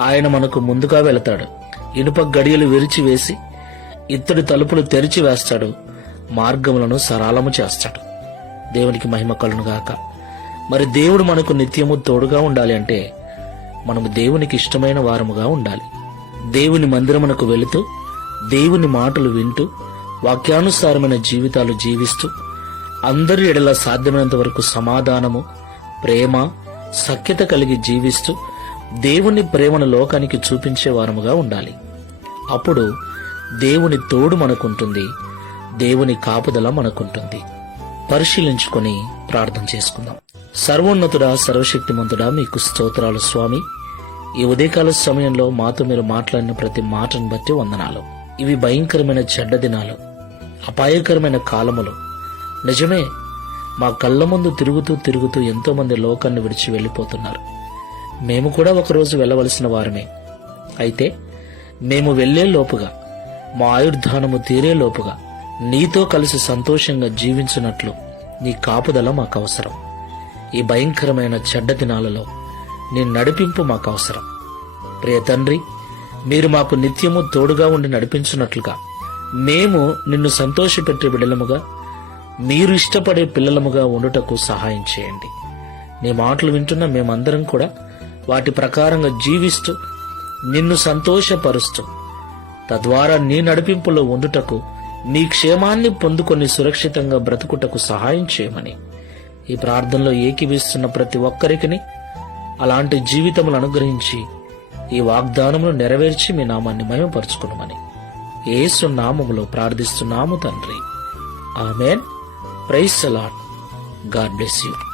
ఆయన మనకు ముందుగా వెళతాడు. ఇనుప గడియలు విరిచివేసి ఇత్తడి తలుపులు తెరిచి వేస్తాడు. మార్గములను సరళము చేస్తాడు. దేవునికి మహిమ కలునుగాక మరి దేవుడు మనకు నిత్యము తోడుగా ఉండాలి అంటే మనము దేవునికి ఇష్టమైన వారముగా ఉండాలి. దేవుని మందిరమునకు వెళుతూ దేవుని మాటలు వింటూ వాక్యానుసారమైన జీవితాలు జీవిస్తూ అందరి ఎడల సాధ్యమైనంత వరకు సమాధానము ప్రేమ సఖ్యత కలిగి జీవిస్తూ దేవుని ప్రేమను లోకానికి చూపించే వారముగా ఉండాలి. అప్పుడు దేవుని తోడు మనకుంటుంది దేవుని కాపుదల మనకుంటుంది. పరిశీలించుకొని ప్రార్థన చేసుకుందాం. సర్వోన్నతుడా సర్వశక్తిమంతుడా మీకు స్తోత్రాలు స్వామి. ఈ ఉదయకాల సమయంలో మాతో మీరు మాట్లాడిన ప్రతి మాటను బట్టి వందనాలు. ఇవి భయంకరమైన చెడ్డ దినాలు అపాయకరమైన కాలములు. నిజమే మా కళ్ళ ముందు తిరుగుతూ తిరుగుతూ ఎంతో మంది లోకాన్ని విడిచి వెళ్ళిపోతున్నారు. మేము కూడా ఒకరోజు వెళ్ళవలసిన వారమే. అయితే మేము వెళ్ళే లోపుగా మా ఆయుర్ధానము తీరే లోపుగా నీతో కలిసి సంతోషంగా జీవించినట్లు నీ కాపుదల మాకు అవసరం ఈ భయంకరమైన చెడ్డ దినాలలో నీ నడిపింపు మాకు అవసరం ప్రియ తండ్రి మీరు మాకు నిత్యము తోడుగా ఉండి నడిపించినట్లుగా మేము నిన్ను సంతోషపెట్టే బిడలముగా మీరు ఇష్టపడే పిల్లలముగా ఉండుటకు సహాయం చేయండి. నీ మాటలు వింటున్న మేమందరం కూడా వాటి ప్రకారంగా జీవిస్తూ నిన్ను సంతోషపరుస్తూ తద్వారా నీ నడిపింపులో ఉండుటకు నీ క్షేమాన్ని పొందుకొని సురక్షితంగా బ్రతుకుటకు సహాయం చేయమని. ఈ ప్రార్థనలో ఏకీవిస్తున్న ప్రతి ఒక్కరికి అలాంటి జీవితములు అనుగ్రహించి ఈ వాగ్దానమును నెరవేర్చి మీ నామాన్ని మయమపరుచుకునమని ఏసు నామములో ప్రార్థిస్తున్నాము తండ్రి. Amen. Praise a lot God bless you.